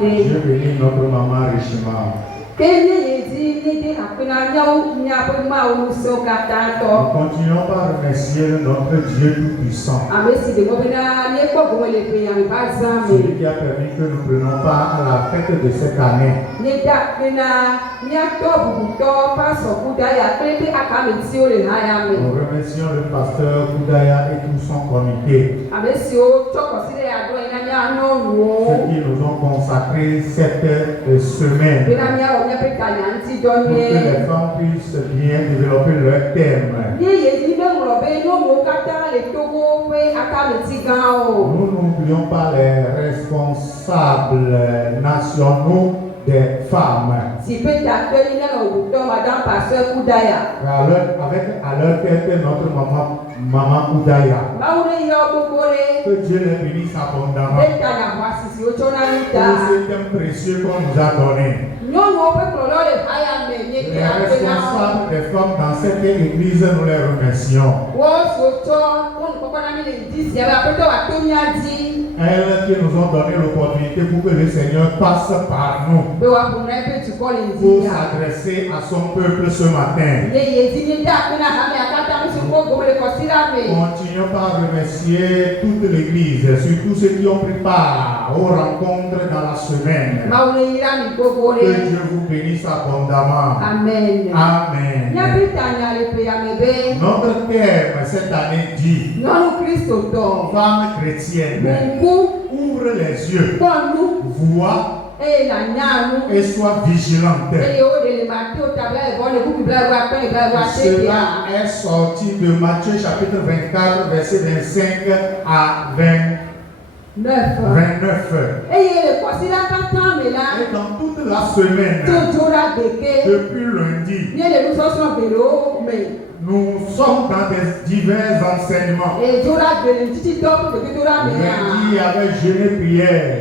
Dieu bénit notre maman richement. Nous continuons par remercier notre Dieu Tout-Puissant. Celui qui a permis que nous prenions part à la fête de cette année. Nous remercions le pasteur Koudaya et tout son comité. Ceux qui nous ont consacré cette semaine. Pour que les femmes puissent bien développer leur thème. Nous n'oublions pas les responsables nationaux des femmes. À leur tête, notre maman Koudaya. Que Dieu les bénisse abondamment. Pour ce thème précieux qu'on nous a donné. Les responsables des femmes dans cette église, nous les remercions. Elles qui nous ont donné l'opportunité pour que le Seigneur passe par nous pour s'adresser à son peuple ce matin. Continuons par remercier toute l'église, surtout ceux qui ont pris part aux rencontres dans la semaine. Que Dieu vous bénisse abondamment. Amen. Amen. Notre thème cette année dit Femme chrétienne, ouvre les yeux, vois et sois vigilante. Cela est sorti de Matthieu chapitre 24, verset 25 à 29. Et dans toute la semaine, depuis lundi, nous sommes dans divers enseignements. Lundi, il y avait jeûne et prière.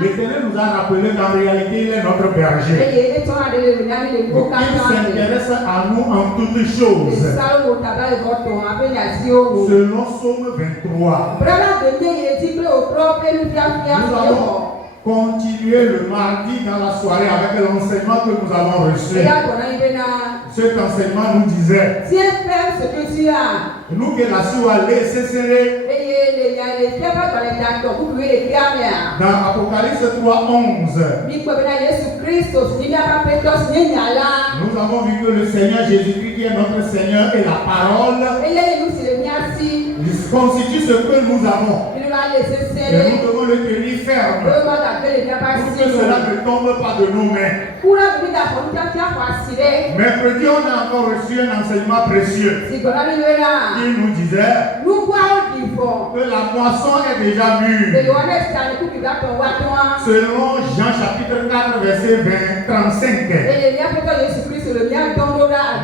L'Éternel nous a rappelé qu'en réalité, il est notre berger. Il s'intéresse à nous en toutes choses. Selon Psaume 23. Nous allons continuer le mardi dans la soirée avec l'enseignement que nous avons reçu. Cet enseignement nous disait nous que la sous allée cesserait. Dans Apocalypse 3:11, nous avons vu que le Seigneur Jésus-Christ qui est notre Seigneur et la parole, il constitue ce que nous avons. Et nous devons le tenir ferme pour que cela ne tombe pas de nos mains. Mercredi, on a encore reçu un enseignement précieux qui nous disait que la moisson est déjà mûre. Selon Jean chapitre 4 verset 35.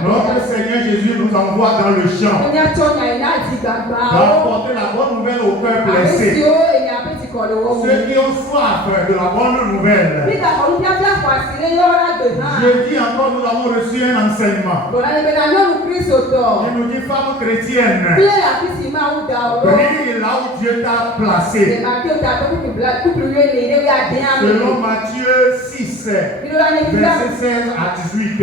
Notre Seigneur Jésus nous envoie dans le champ d'apporter la bonne nouvelle au cœur blessé. Ceux qui ont soif de la bonne nouvelle. Jeudi encore nous avons reçu un enseignement. Il nous dit femme chrétienne, brille là où Dieu t'a placé. Selon Matthieu 6 verset 16 à 18.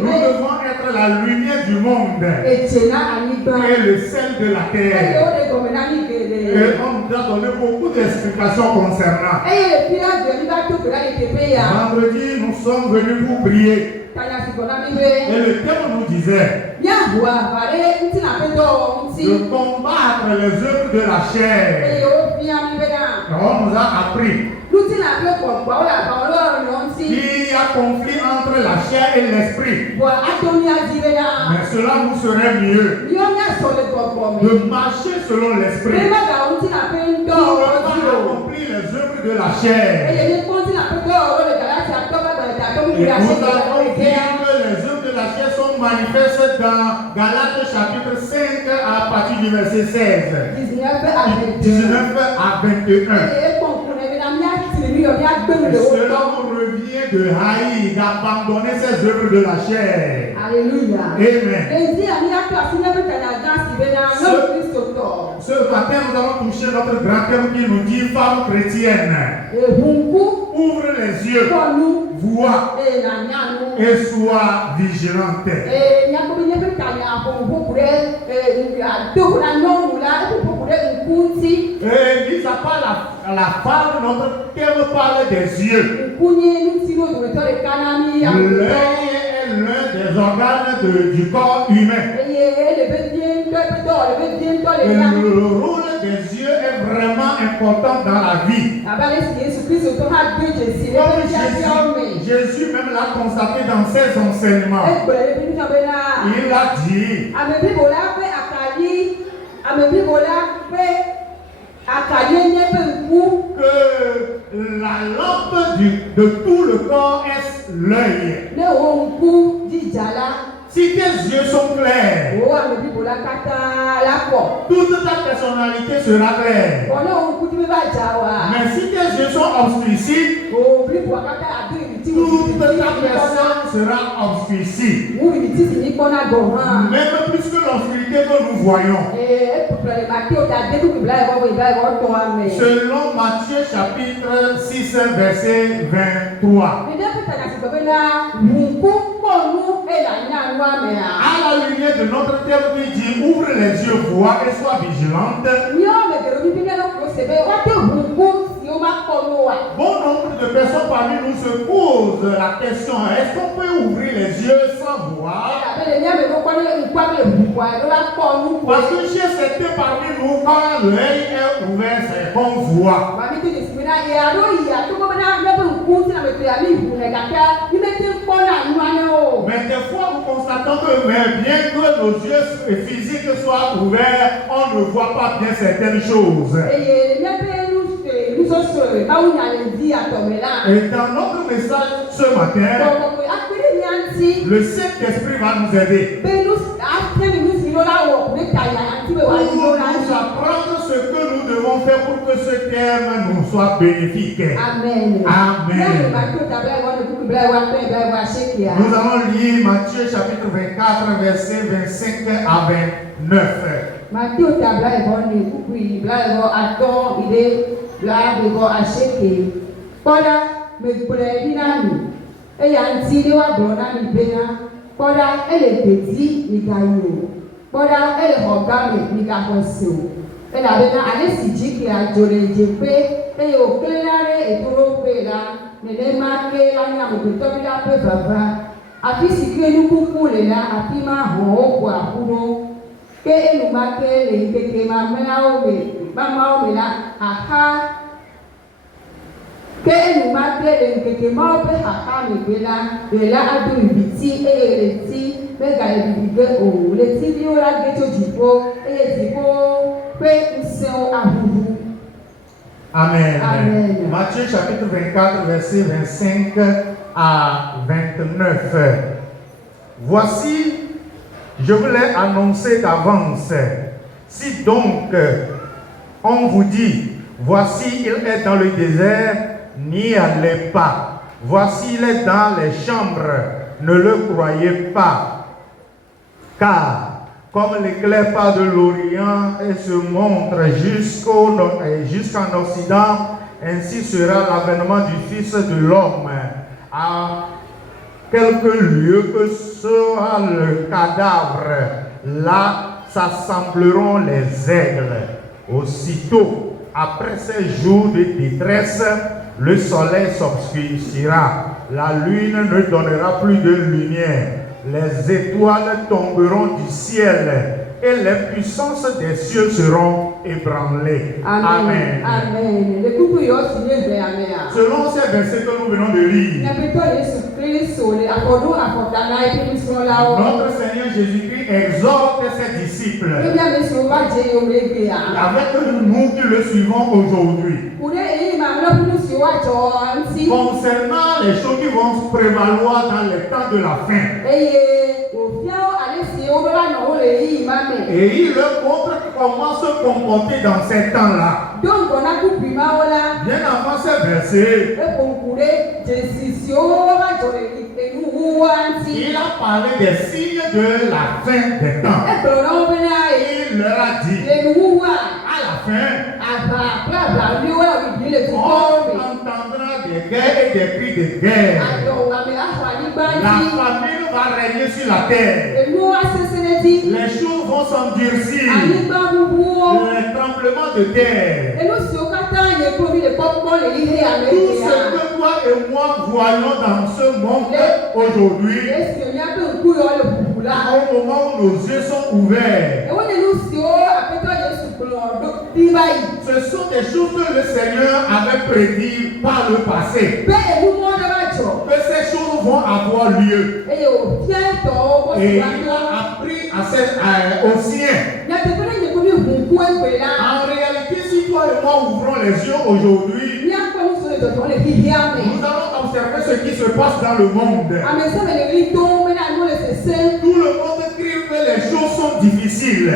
Nous devons être la lumière du monde et le sel de la terre. Et on nous a donné beaucoup d'explications concernant. Vendredi, nous sommes venus pour prier. Et le thème nous disait de combattre les œuvres de la chair. On nous a appris qu'il y a conflit entre la chair et l'esprit. Mais cela nous serait mieux de marcher selon l'esprit pour accomplir les œuvres de la chair. Et nous avons dit que les œuvres de la chair sont manifestes dans Galates chapitre 5 à partir du verset 16. 19 à 21. Et cela nous revient de haïr, d'abandonner ces œuvres de la chair. Alléluia. Amen. ce matin, nous allons toucher notre grand thème qui nous dit femme chrétienne. Ouvre les yeux, vois et sois vigilante. Et mis à part la femme, notre thème parle des yeux. L'œil est l'un des organes du corps humain. Et le rôle des yeux est vraiment important dans la vie. Jésus même l'a constaté dans ses enseignements. Il a dit que la lampe de tout le corps est l'œil. Si tes yeux sont clairs, toute ta personnalité sera claire. Mais si tes yeux sont obscurcis, toute ta personne sera obscurcie. Même plus que l'obscurité que nous voyons. Selon Matthieu chapitre 6 verset 23. À la lumière de notre thème qui dit ouvre les yeux, vois et sois vigilante. Bon nombre de personnes parmi nous se posent la question, est-ce qu'on peut ouvrir les yeux sans voir? Parce que chez certains parmi nous, quand l'œil est ouvert, c'est qu'on voit. Mais des fois, nous constatons que bien que nos yeux physiques soient ouverts, on ne voit pas bien certaines choses. Et dans notre message ce matin, le Saint-Esprit va nous aider pour nous apprendre ce que nous devons faire pour que ce thème nous soit bénéfique. Amen. Amen. Nous allons lire Matthieu chapitre 24, versets 25 à 29. Matthieu Amen. Amen. Matthieu chapitre 24, verset 25 à 29. Voici, je vous l'ai annoncé d'avance. Si donc on vous dit, voici il est dans le désert, n'y allez pas. Voici il est dans les chambres, ne le croyez pas. Car comme l'éclair part de l'Orient et se montre jusqu'en Occident, ainsi sera l'avènement du Fils de l'homme. À quelques lieues que sera le cadavre, là s'assembleront les aigles. Aussitôt, après ces jours de détresse, le soleil s'obscurcira, la lune ne donnera plus de lumière, les étoiles tomberont du ciel et les puissances des cieux seront ébranlées. Amen. Amen. Selon ces versets que nous venons de lire, notre Seigneur Jésus-Christ exhorte ses disciples, avec nous qui le suivons aujourd'hui, concernant les choses qui vont se prévaloir dans les temps de la fin. Et il leur montre comment se comporter dans ces temps-là. Bien avant ces versets, il a parlé des signes de la fin des temps. il leur a dit, à la fin, on entendra des guerres et des cris de guerre. La famine va régner sur la terre. Les choses vont s'endurcir. Les tremblements de terre. Tout ce que toi et moi voyons dans ce monde aujourd'hui, au moment où nos yeux sont ouverts, ce sont des choses que le Seigneur avait prédit par le passé. Que ces choses vont avoir lieu. Et il a appris aux siens. En réalité, si toi et moi ouvrons les yeux aujourd'hui, nous allons observer ce qui se passe dans le monde. Tout le monde crie que les choses sont difficiles.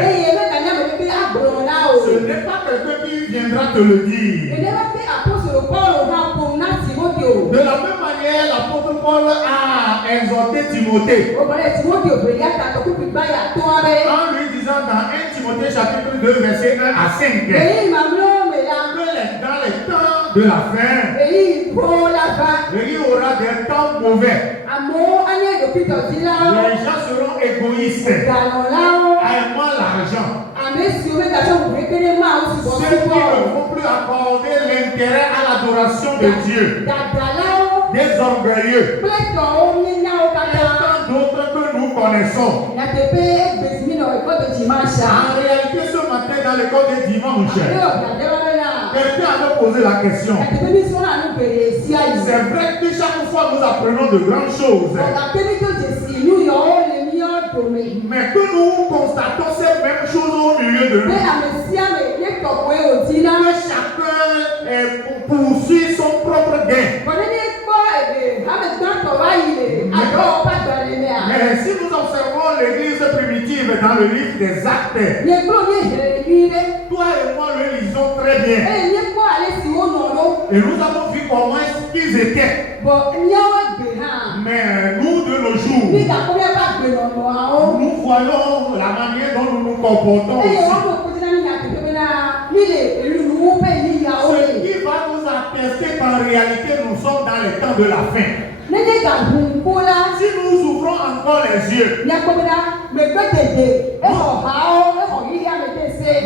Ce n'est pas quelqu'un qui viendra te le dire. De la même manière, l'apôtre Paul a exhorté Timothée en lui disant dans 1 Timothée chapitre 2 verset 1 à 5 que dans les temps de la fin, il y aura des temps mauvais. Les gens seront égoïstes, aimant l'argent. Ceux qui ne vont plus accorder l'intérêt à l'adoration de Dieu. Des orgueilleux. Et tant d'autres que nous connaissons. En réalité, ce matin, dans l'école de dimanche, quelqu'un avait posé la question. C'est vrai que chaque fois nous apprenons de grandes choses. Mais que nous constatons ces mêmes choses au milieu de nous. Que chacun poursuit son propre gain. Mais si nous observons l'église primitive dans le livre des Actes, toi et moi le lisons très bien. Et nous avons vu comment ils étaient. Mais nous de nos jours, nous voyons la manière dont nous nous comportons aussi. Ce qui va nous attester qu'en réalité nous sommes dans les temps de la fin. Si nous ouvrons encore les yeux,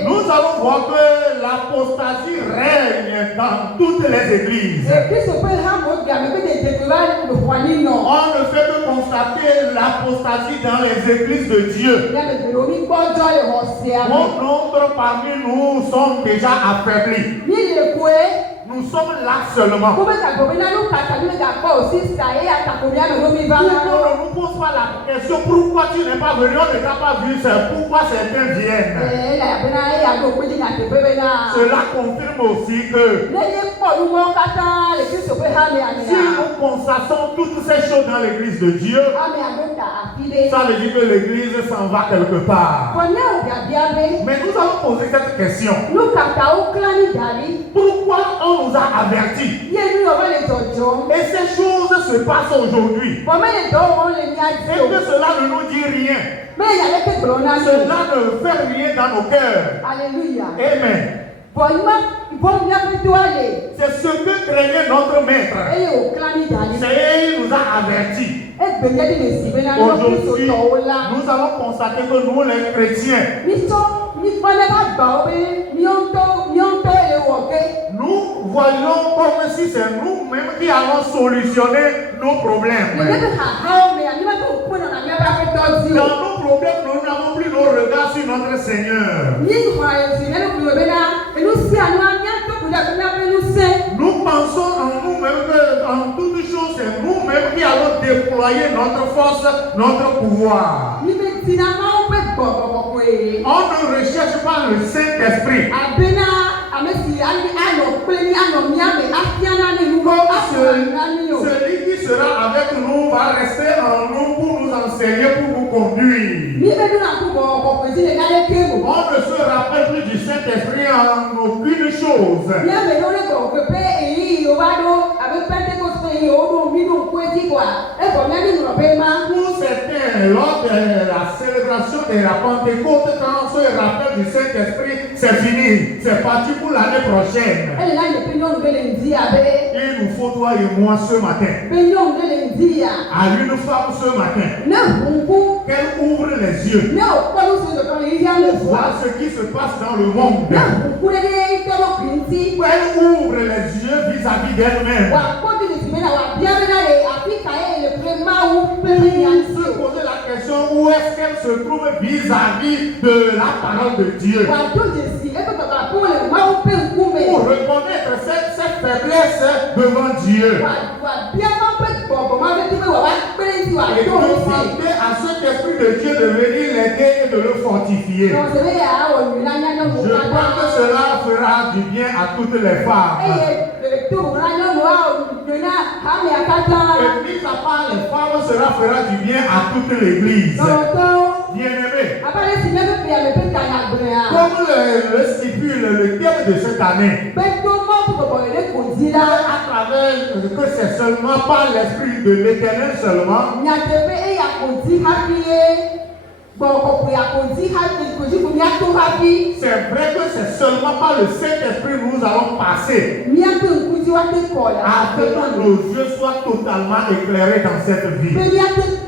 nous allons voir que l'apostasie règne dans toutes les églises. On ne fait que constater l'apostasie dans les églises de Dieu. Bon nombre parmi nous sommes déjà affaiblis. Nous sommes là seulement. Pourquoi on ne nous pose pas la question pourquoi tu n'es pas venu, on ne t'a pas vu, c'est pourquoi certains viennent. Cela confirme aussi que si nous constatons toutes ces choses dans l'église de Dieu, ça veut dire que l'église s'en va quelque part. Mais nous allons poser cette question. Pourquoi on nous a avertis? Et ces choses se passent aujourd'hui. Et que cela ne nous dit rien. Cela ne fait rien dans nos cœurs. Alléluia. Amen. C'est ce que craignait notre maître. C'est il nous a avertis. Aujourd'hui, nous allons constater que nous, les chrétiens, nous voyons comme si c'est nous-mêmes qui allons solutionner nos problèmes. Dans nos problèmes, nous n'avons plus nos regards sur notre Seigneur. Nous pensons en nous-mêmes qu'en toute chose, c'est nous-mêmes qui allons déployer notre force, notre pouvoir. On ne recherche pas le Saint-Esprit. Celui qui sera avec nous va rester en nous pour nous enseigner, pour nous conduire. On ne se rappelle plus du Saint-Esprit en aucune chose. On Pour certains, lors de la célébration de la Pentecôte, quand on se rappelle du Saint-Esprit, c'est fini. C'est parti pour l'année prochaine. Il nous faut toi et moi ce matin. À une femme ce matin. Qu'elle ouvre les yeux. Voir ce qui se passe dans le monde. Qu'elle ouvre les yeux vis-à-vis d'elle-même. Se poser la question où est-ce qu'elle se trouve vis-à-vis de la parole de Dieu. Pour reconnaître cette faiblesse devant Dieu. Et demander à cet esprit de Dieu de venir l'aider et de le fortifier. Je crois que cela fera du bien à toutes les femmes. Et mis à part les femmes, cela fera du bien à toute l'église. Bien-aimé, comme le stipule le thème de cette année, à travers que c'est seulement par l'esprit de l'Éternel seulement, c'est vrai que c'est seulement par le Saint-Esprit que nous allons passer afin que nos yeux soient totalement éclairés dans cette vie.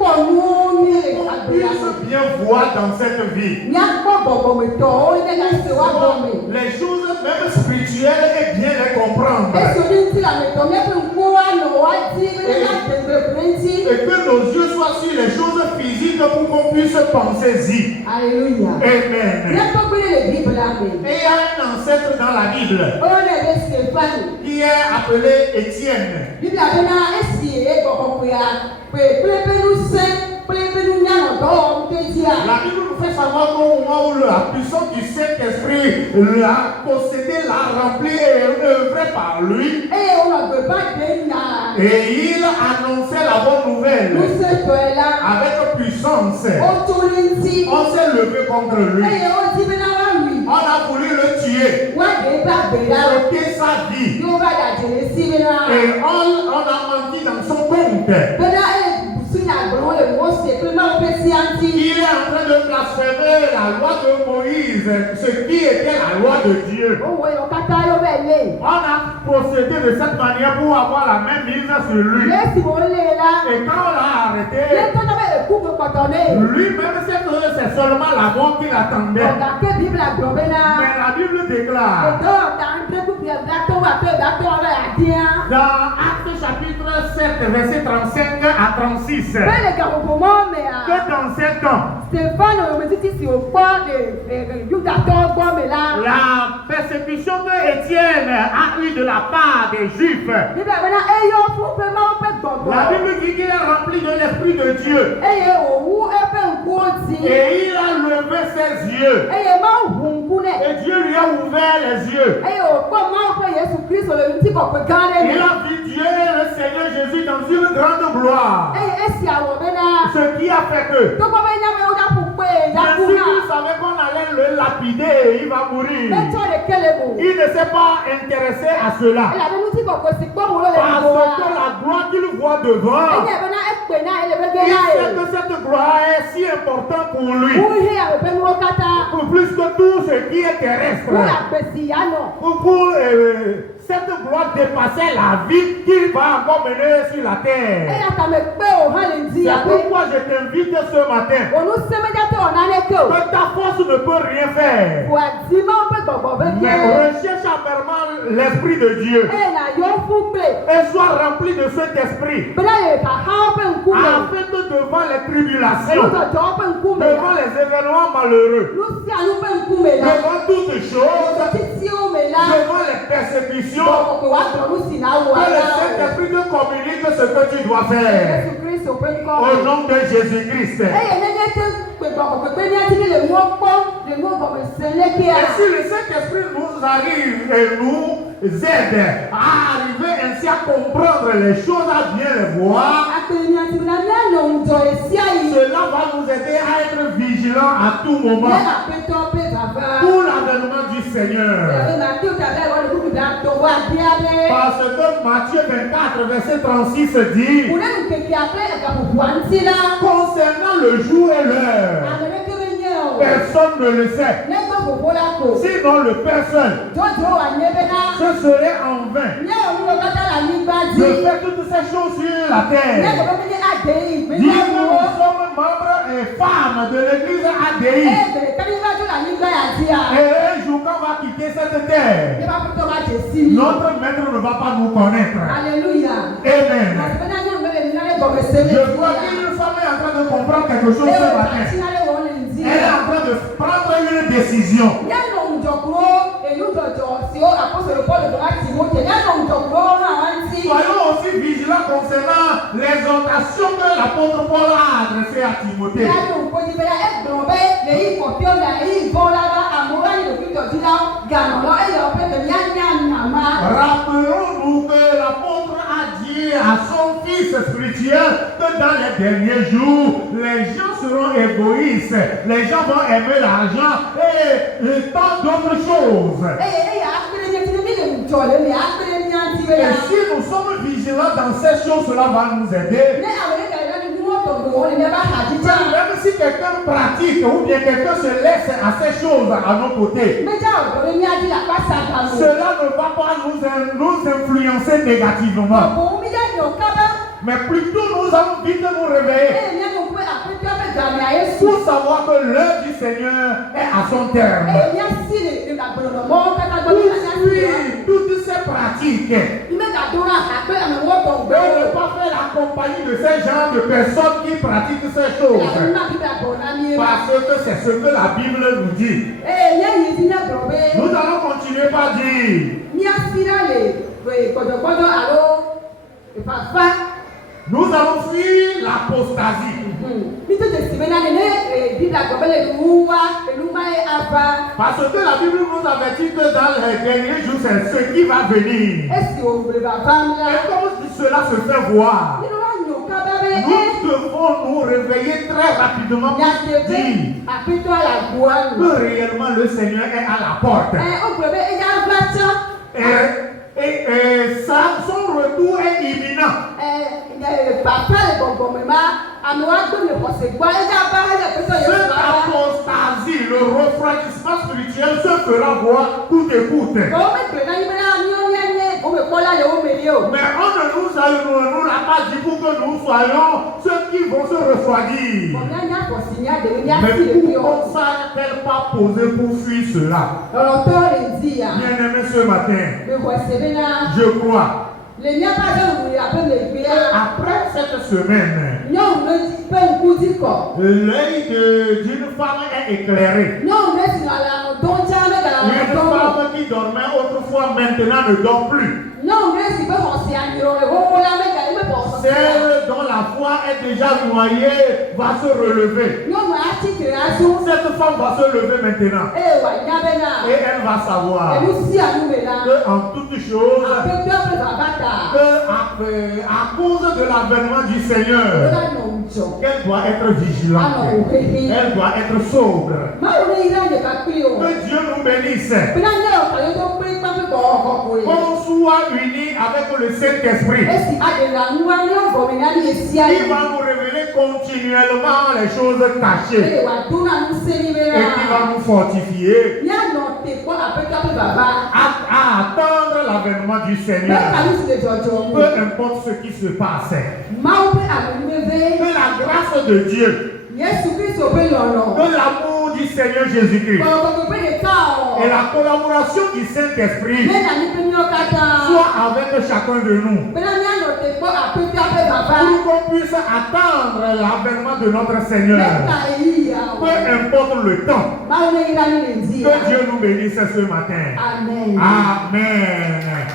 On puisse bien voir dans cette vie les choses même spirituelles et bien les comprendre. Et que nos yeux soient sur les choses physiques pour qu'on puisse penser-y. Alléluia. Amen. Et il y a un ancêtre dans la Bible qui est appelé Étienne. La Bible nous fait savoir qu'au moment où la puissance du Saint-Esprit l'a possédé, l'a rempli et œuvré par lui, et il annonçait la bonne nouvelle avec puissance. On s'est levé contre lui. On a voulu le tuer, ôter sa vie, et on a menti dans son compte. Il est en train de blasphémer la loi de Moïse, ce qui était la loi de Dieu. On a procédé de cette manière pour avoir la même mise sur lui. Et quand on l'a arrêté, lui-même sait que c'est seulement la mort qui l'attendait. Mais la Bible déclare dans Actes chapitre 7, verset 35 à 36 que dans ces temps, la persécution que Étienne a eue de la part des Juifs, la Bible dit qu'il est rempli de l'Esprit de Dieu. Et il a levé ses yeux. Et Dieu lui a ouvert les yeux. Il a vu Dieu et le Seigneur Jésus dans une grande gloire. Ce qui a fait que, même si vous savez qu'on allait le lapider et il va mourir, il ne s'est pas intéressé à cela. Parce que la gloire qu'il voit devant, il sait que cette gloire est si importante pour lui. Pour plus que tout ce qui est terrestre. Pour cette gloire dépasser la vie qu'il va encore mener sur la terre. C'est pourquoi je t'invite ce matin. Que ta force ne peut rien faire. Mais recherche amèrement l'Esprit de Dieu. Et sois rempli de cet esprit. Afin que devant les tribulations, devant les événements malheureux, devant toutes choses, devant les persécutions, que le Saint-Esprit te communique ce que tu dois faire. Au nom de Jésus-Christ. Et si le Saint-Esprit nous arrive et nous aide à arriver ainsi à comprendre les choses, à bien les voir, cela va nous aider à être vigilants à tout moment pour l'avènement du Seigneur. Parce que Matthieu 24, verset 36 dit concernant le jour et l'heure, personne ne le sait. Sinon le Père seul. Ce serait en vain de faire toutes ces choses sur la terre. Dis que nous sommes membres et femmes de l'église ADI. Et un jour quand on va quitter cette terre, notre maître ne va pas nous connaître. Alléluia. Amen. Je crois qu'une femme est en train de comprendre quelque chose ce matin. Elle est en train de prendre une décision. Soyons aussi vigilants concernant l'exhortation que l'apôtre Paul a adressée à Timothée. Rappelons-nous que l'apôtre a dit à son fils spirituel que dans les derniers jours, les gens seront égoïstes, les gens vont aimer l'argent et tant d'autres choses. Et si nous sommes vigilants dans ces choses, cela va nous aider. Même si quelqu'un pratique ou bien quelqu'un se laisse à ces choses à nos côtés, cela ne va pas nous influencer négativement. Mais plutôt nous allons vite nous réveiller pour savoir que l'heure du Seigneur est à son terme. Oui, toutes ces pratiques. Et ne pas faire la compagnie de ces gens de personnes qui pratiquent ces choses. Parce que c'est ce que la Bible nous dit. Nous allons continuer par dire. Nous allons fuir l'apostasie. Parce que la Bible nous avertit que dans les derniers jours, c'est ce qui va venir. Et comme cela se fait voir, nous devons nous réveiller très rapidement pour dire que réellement le Seigneur est à la porte. Et son retour est imminent. Cette apostasie, le refroidissement spirituel se fera voir tout écoute. Mais on ne nous l'a pas dit pour que nous soyons ceux qui vont se refroidir. Mais pourquoi ça n'est-elle pas posée pour fuir cela? Bien-aimé ce matin, je crois. Après cette semaine, l'œil d'une femme est éclairé. Une femme qui dormait autrefois maintenant ne dort plus. Celle dont la foi est déjà noyée va se relever. Cette femme va se lever maintenant. Et elle va savoir que en toutes choses, à cause de l'avènement du Seigneur, qu'elle doit être vigilante. Elle doit être sobre. Que Dieu nous bénisse. Qu'on soit unis avec le Saint-Esprit. Il va nous révéler continuellement les choses cachées. Et qui va nous fortifier à attendre l'avènement du Seigneur. Peu importe ce qui se passe. Que la grâce de Dieu, que l'amour du Seigneur Jésus-Christ et la collaboration du Saint-Esprit soient avec chacun de nous. Pour qu'on puisse attendre l'avènement de notre Seigneur. Peu importe le temps. Que Dieu nous bénisse ce matin. Amen. Amen.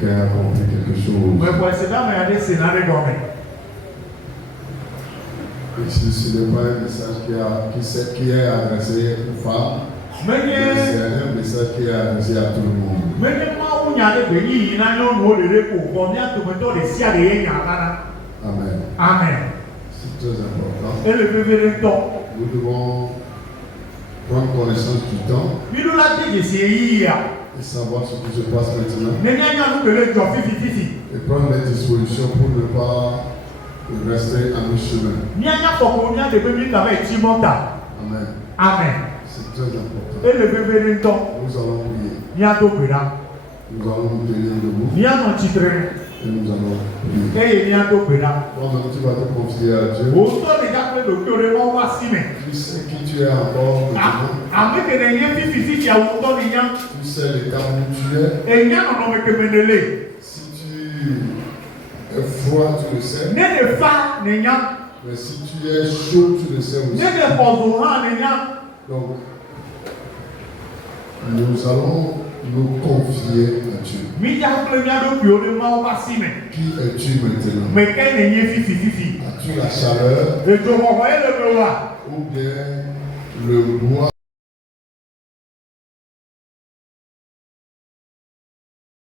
Qui a compris quelque chose. Ici, ce n'est pas un message qui est adressé aux femmes, mais c'est un message qui est adressé à tout le monde. Amen. Amen. C'est très important. Et le bébé temps. Nous devons prendre connaissance du temps Il nous l'a dit ici hier. et savoir ce qui se passe maintenant. Et prendre les dispositions pour ne pas rester à mi-chemin. Amen. Amen. C'est très important. Et le bébé temps. Nous allons prier. Nous allons nous tenir debout. Et nous allons prier. Toi-même, tu vas te confier à Dieu. Tu sais qui tu es encore maintenant. Tu sais l'état où tu es. Si tu es froid, tu le sais. Mais si tu es chaud, tu le sais aussi. Donc, nous allons nous confier à Dieu. Qui es-tu maintenant? As-tu la chaleur ou bien le bois?